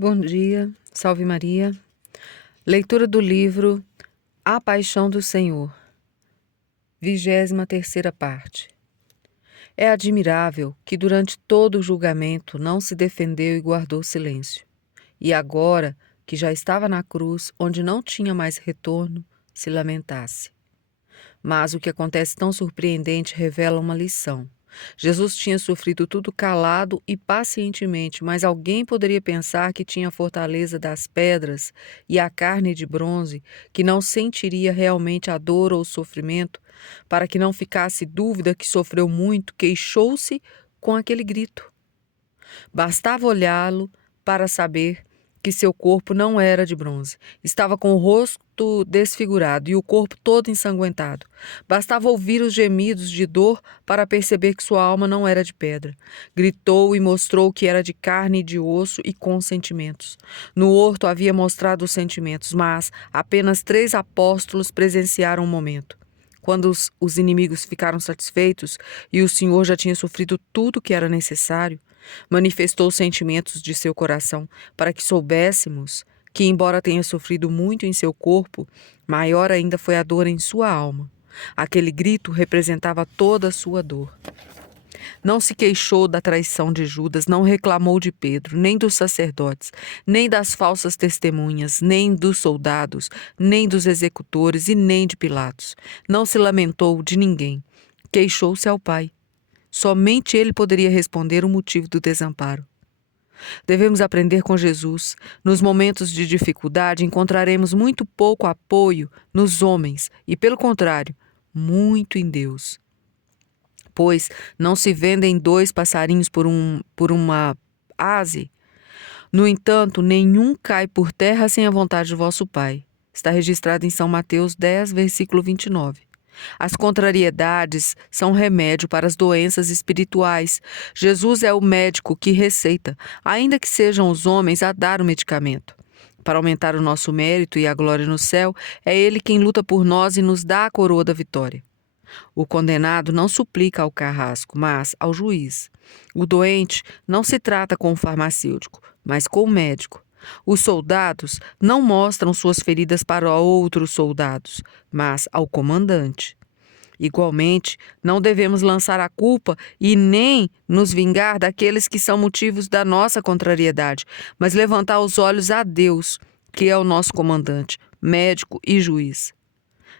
Bom dia, salve Maria. Leitura do livro A Paixão do Senhor, 23ª parte. É admirável que durante todo o julgamento não se defendeu e guardou silêncio. E agora, que já estava na cruz, onde não tinha mais retorno, se lamentasse. Mas o que acontece tão surpreendente revela uma lição. Jesus tinha sofrido tudo calado e pacientemente, mas alguém poderia pensar que tinha a fortaleza das pedras e a carne de bronze, que não sentiria realmente a dor ou o sofrimento, para que não ficasse dúvida que sofreu muito, queixou-se com aquele grito. Bastava olhá-lo para saber que seu corpo não era de bronze. Estava com o rosto desfigurado e o corpo todo ensanguentado. Bastava ouvir os gemidos de dor para perceber que sua alma não era de pedra. Gritou e mostrou que era de carne e de osso e com sentimentos. No horto havia mostrado os sentimentos, mas apenas 3 apóstolos presenciaram o momento. Quando os inimigos ficaram satisfeitos e o Senhor já tinha sofrido tudo o que era necessário, manifestou os sentimentos de seu coração para que soubéssemos que, embora tenha sofrido muito em seu corpo, maior ainda foi a dor em sua alma. Aquele grito representava toda a sua dor. Não se queixou da traição de Judas, não reclamou de Pedro, nem dos sacerdotes, nem das falsas testemunhas, nem dos soldados, nem dos executores e nem de Pilatos. Não se lamentou de ninguém. Queixou-se ao Pai. Somente ele poderia responder o motivo do desamparo. Devemos aprender com Jesus. Nos momentos de dificuldade, encontraremos muito pouco apoio nos homens e, pelo contrário, muito em Deus. Pois não se vendem 2 passarinhos por uma ase. No entanto, nenhum cai por terra sem a vontade de vosso Pai. Está registrado em São Mateus 10, versículo 29. As contrariedades são remédio para as doenças espirituais. Jesus é o médico que receita, ainda que sejam os homens a dar o medicamento. Para aumentar o nosso mérito e a glória no céu, é Ele quem luta por nós e nos dá a coroa da vitória. O condenado não suplica ao carrasco, mas ao juiz. O doente não se trata com o farmacêutico, mas com o médico. Os soldados não mostram suas feridas para outros soldados, mas ao comandante. Igualmente, não devemos lançar a culpa e nem nos vingar daqueles que são motivos da nossa contrariedade, mas levantar os olhos a Deus, que é o nosso comandante, médico e juiz.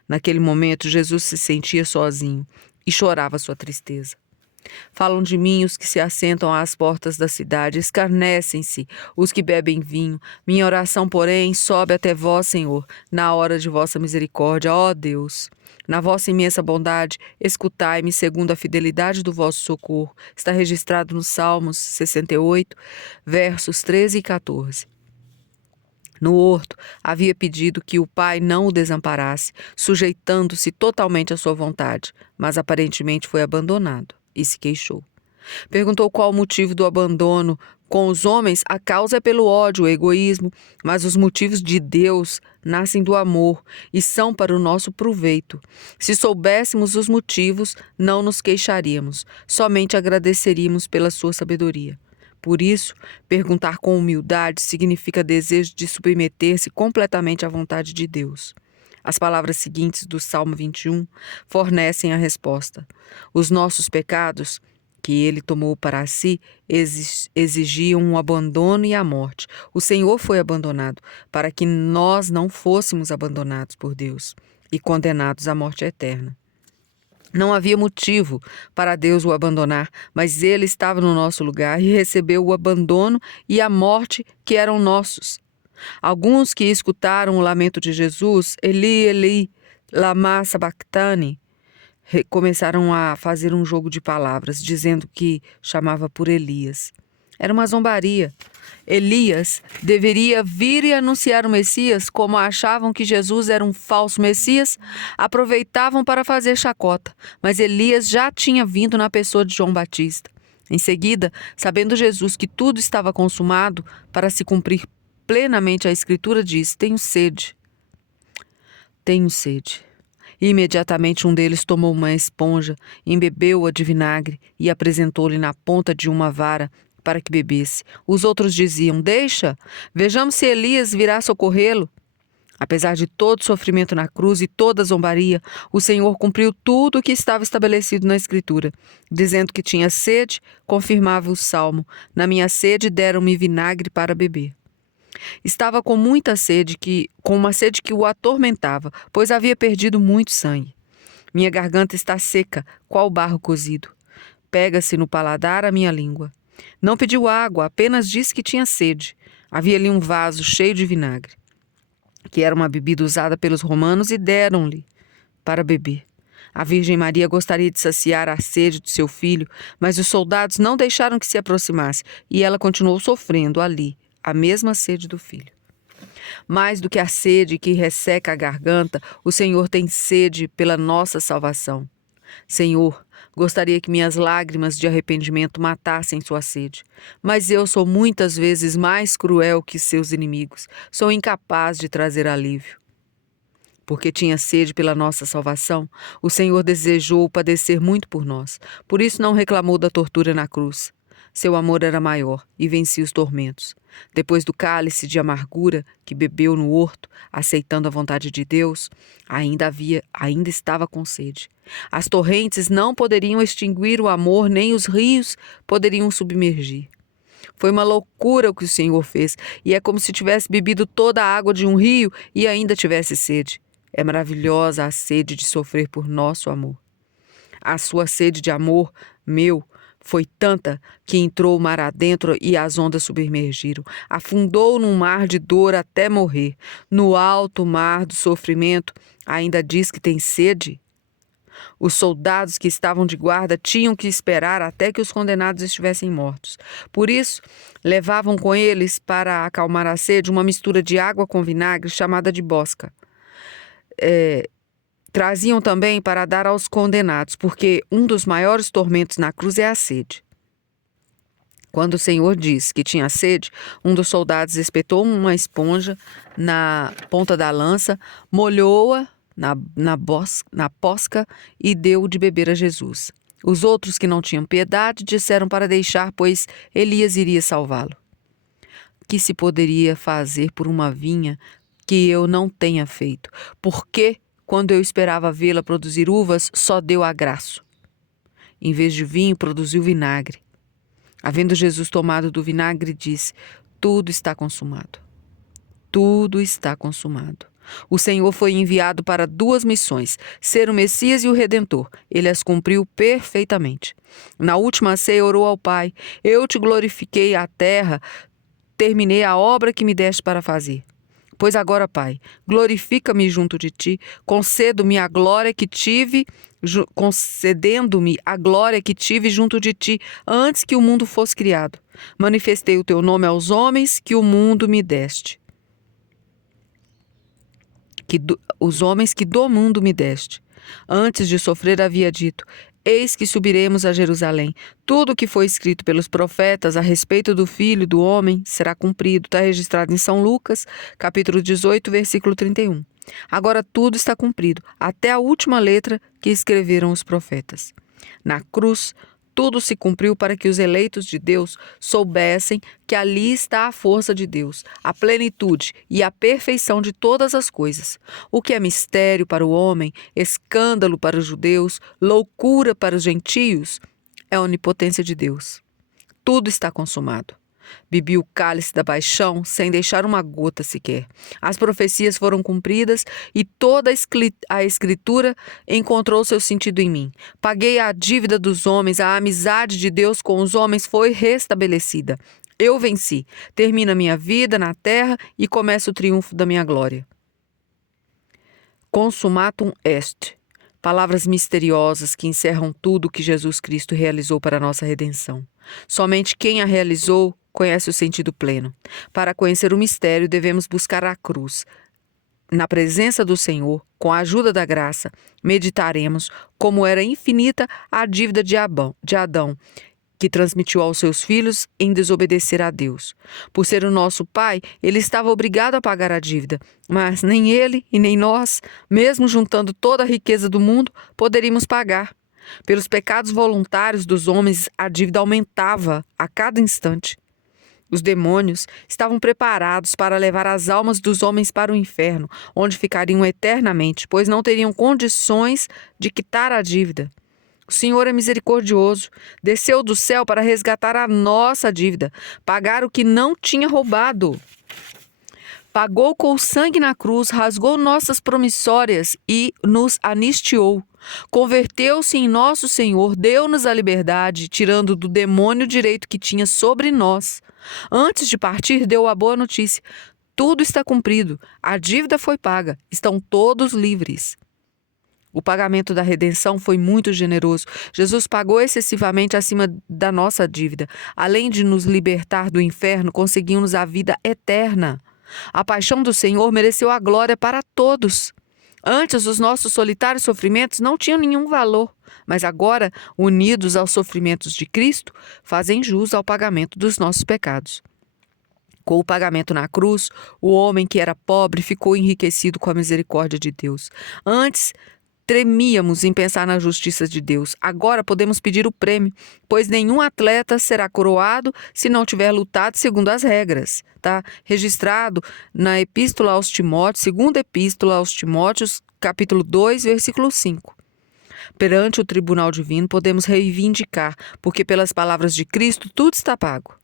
Naquele momento, Jesus se sentia sozinho e chorava sua tristeza. Falam de mim os que se assentam às portas da cidade, escarnecem-se os que bebem vinho. Minha oração, porém, sobe até vós, Senhor, na hora de vossa misericórdia, ó Deus. Na vossa imensa bondade, escutai-me segundo a fidelidade do vosso socorro. Está registrado nos Salmos 68, versos 13 e 14. No horto, havia pedido que o pai não o desamparasse, sujeitando-se totalmente à sua vontade, mas aparentemente foi abandonado e se queixou. Perguntou qual o motivo do abandono. Com os homens, a causa é pelo ódio, o egoísmo, mas os motivos de Deus nascem do amor e são para o nosso proveito. Se soubéssemos os motivos, não nos queixaríamos, somente agradeceríamos pela sua sabedoria. Por isso, perguntar com humildade significa desejo de submeter-se completamente à vontade de Deus. As palavras seguintes do Salmo 21 fornecem a resposta. Os nossos pecados, que ele tomou para si, exigiam um abandono e a morte. O Senhor foi abandonado para que nós não fôssemos abandonados por Deus e condenados à morte eterna. Não havia motivo para Deus o abandonar, mas ele estava no nosso lugar e recebeu o abandono e a morte que eram nossos. Alguns que escutaram o lamento de Jesus, Eli, Eli, lama sabachthani, começaram a fazer um jogo de palavras, dizendo que chamava por Elias. Era uma zombaria. Elias deveria vir e anunciar o Messias, como achavam que Jesus era um falso Messias, aproveitavam para fazer chacota, mas Elias já tinha vindo na pessoa de João Batista. Em seguida, sabendo Jesus que tudo estava consumado, para se cumprir plenamente a Escritura, diz: tenho sede. Tenho sede. E imediatamente um deles tomou uma esponja, embebeu-a de vinagre e apresentou-lhe na ponta de uma vara para que bebesse. Os outros diziam: deixa, vejamos se Elias virá socorrê-lo. Apesar de todo sofrimento na cruz e toda zombaria, o Senhor cumpriu tudo o que estava estabelecido na Escritura. Dizendo que tinha sede, confirmava o salmo: na minha sede deram-me vinagre para beber. Estava com muita sede, com uma sede que o atormentava, pois havia perdido muito sangue. Minha garganta está seca, qual barro cozido. Pega-se no paladar a minha língua. Não pediu água, apenas disse que tinha sede. Havia ali um vaso cheio de vinagre, que era uma bebida usada pelos romanos, e deram-lhe para beber. A Virgem Maria gostaria de saciar a sede do seu filho, mas os soldados não deixaram que se aproximasse, e ela continuou sofrendo ali a mesma sede do filho. Mais do que a sede que resseca a garganta, o Senhor tem sede pela nossa salvação. Senhor, gostaria que minhas lágrimas de arrependimento matassem sua sede. Mas eu sou muitas vezes mais cruel que seus inimigos. Sou incapaz de trazer alívio. Porque tinha sede pela nossa salvação, o Senhor desejou padecer muito por nós. Por isso não reclamou da tortura na cruz. Seu amor era maior e vencia os tormentos. Depois do cálice de amargura que bebeu no horto, aceitando a vontade de Deus, ainda estava com sede. As torrentes não poderiam extinguir o amor, nem os rios poderiam submergir. Foi uma loucura o que o Senhor fez, e é como se tivesse bebido toda a água de um rio e ainda tivesse sede. É maravilhosa a sede de sofrer por nosso amor. A sua sede de amor, meu, foi tanta que entrou o mar adentro e as ondas submergiram. Afundou num mar de dor até morrer. No alto mar do sofrimento, ainda diz que tem sede? Os soldados que estavam de guarda tinham que esperar até que os condenados estivessem mortos. Por isso, levavam com eles, para acalmar a sede, uma mistura de água com vinagre chamada de bosca. Traziam também para dar aos condenados, porque um dos maiores tormentos na cruz é a sede. Quando o Senhor disse que tinha sede, um dos soldados espetou uma esponja na ponta da lança, molhou-a na posca e deu de beber a Jesus. Os outros que não tinham piedade disseram para deixar, pois Elias iria salvá-lo. Que se poderia fazer por uma vinha que eu não tenha feito? Porque quando eu esperava vê-la produzir uvas, só deu agraço. Em vez de vinho, produziu vinagre. Havendo Jesus tomado do vinagre, disse: tudo está consumado. Tudo está consumado. O Senhor foi enviado para 2 missões, ser o Messias e o Redentor. Ele as cumpriu perfeitamente. Na última ceia orou ao Pai: eu te glorifiquei à terra, terminei a obra que me deste para fazer. Pois agora, Pai, glorifica-me junto de ti, concedendo-me a glória que tive junto de ti antes que o mundo fosse criado. Manifestei o teu nome aos homens que o mundo me deste. Os homens que do mundo me deste. Antes de sofrer havia dito: eis que subiremos a Jerusalém. Tudo o que foi escrito pelos profetas a respeito do Filho do Homem será cumprido. Está registrado em São Lucas, capítulo 18, versículo 31. Agora tudo está cumprido, até a última letra que escreveram os profetas. Na cruz, tudo se cumpriu para que os eleitos de Deus soubessem que ali está a força de Deus, a plenitude e a perfeição de todas as coisas. O que é mistério para o homem, escândalo para os judeus, loucura para os gentios, é a onipotência de Deus. Tudo está consumado. Bebi o cálice da paixão sem deixar uma gota sequer. As profecias foram cumpridas e toda a Escritura encontrou seu sentido em mim. Paguei a dívida dos homens, a amizade de Deus com os homens foi restabelecida. Eu venci. Termina minha vida na terra e começa o triunfo da minha glória. Consumatum est. Palavras misteriosas que encerram tudo o que Jesus Cristo realizou para a nossa redenção. Somente quem a realizou conhece o sentido pleno. Para conhecer o mistério, devemos buscar a cruz. Na presença do Senhor, com a ajuda da graça, meditaremos como era infinita a dívida de Adão, que transmitiu aos seus filhos em desobedecer a Deus. Por ser o nosso Pai, ele estava obrigado a pagar a dívida, mas nem ele e nem nós, mesmo juntando toda a riqueza do mundo, poderíamos pagar. Pelos pecados voluntários dos homens, a dívida aumentava a cada instante. Os demônios estavam preparados para levar as almas dos homens para o inferno, onde ficariam eternamente, pois não teriam condições de quitar a dívida. O Senhor é misericordioso, desceu do céu para resgatar a nossa dívida, pagar o que não tinha roubado. Pagou com o sangue na cruz, rasgou nossas promissórias e nos anistiou. Converteu-se em nosso Senhor, deu-nos a liberdade, tirando do demônio o direito que tinha sobre nós. Antes de partir, deu a boa notícia. Tudo está cumprido, a dívida foi paga, estão todos livres. O pagamento da redenção foi muito generoso. Jesus pagou excessivamente acima da nossa dívida. Além de nos libertar do inferno, conseguimos a vida eterna. A paixão do Senhor mereceu a glória para todos. Antes, os nossos solitários sofrimentos não tinham nenhum valor, mas agora, unidos aos sofrimentos de Cristo, fazem jus ao pagamento dos nossos pecados. Com o pagamento na cruz, o homem que era pobre ficou enriquecido com a misericórdia de Deus. Antes, tremíamos em pensar na justiça de Deus. Agora podemos pedir o prêmio, pois nenhum atleta será coroado se não tiver lutado segundo as regras. Está registrado na Epístola aos Timóteos, segunda Epístola aos Timóteos, capítulo 2, versículo 5. Perante o tribunal divino podemos reivindicar, porque pelas palavras de Cristo tudo está pago.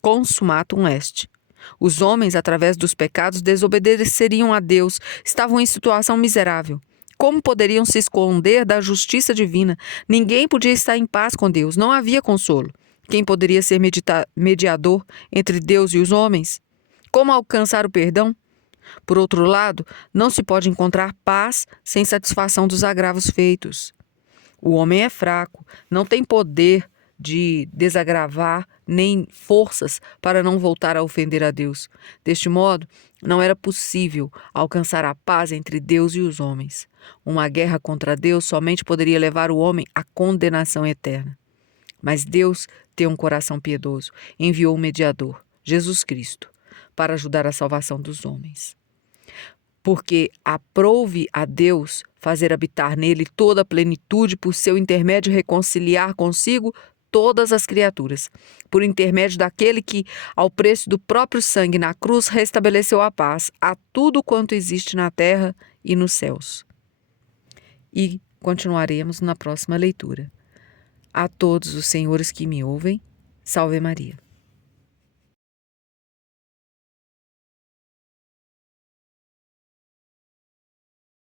Consumatum est. Os homens, através dos pecados, desobedeceriam a Deus, estavam em situação miserável. Como poderiam se esconder da justiça divina? Ninguém podia estar em paz com Deus, não havia consolo. Quem poderia ser mediador entre Deus e os homens? Como alcançar o perdão? Por outro lado, não se pode encontrar paz sem satisfação dos agravos feitos. O homem é fraco, não tem poder de desagravar nem forças para não voltar a ofender a Deus. Deste modo, não era possível alcançar a paz entre Deus e os homens. Uma guerra contra Deus somente poderia levar o homem à condenação eterna. Mas Deus tem um coração piedoso, enviou um mediador, Jesus Cristo, para ajudar a salvação dos homens. Porque aprouve a Deus fazer habitar nele toda a plenitude, por seu intermédio reconciliar consigo todas as criaturas, por intermédio daquele que, ao preço do próprio sangue na cruz, restabeleceu a paz a tudo quanto existe na terra e nos céus. E continuaremos na próxima leitura. A todos os senhores que me ouvem, salve Maria.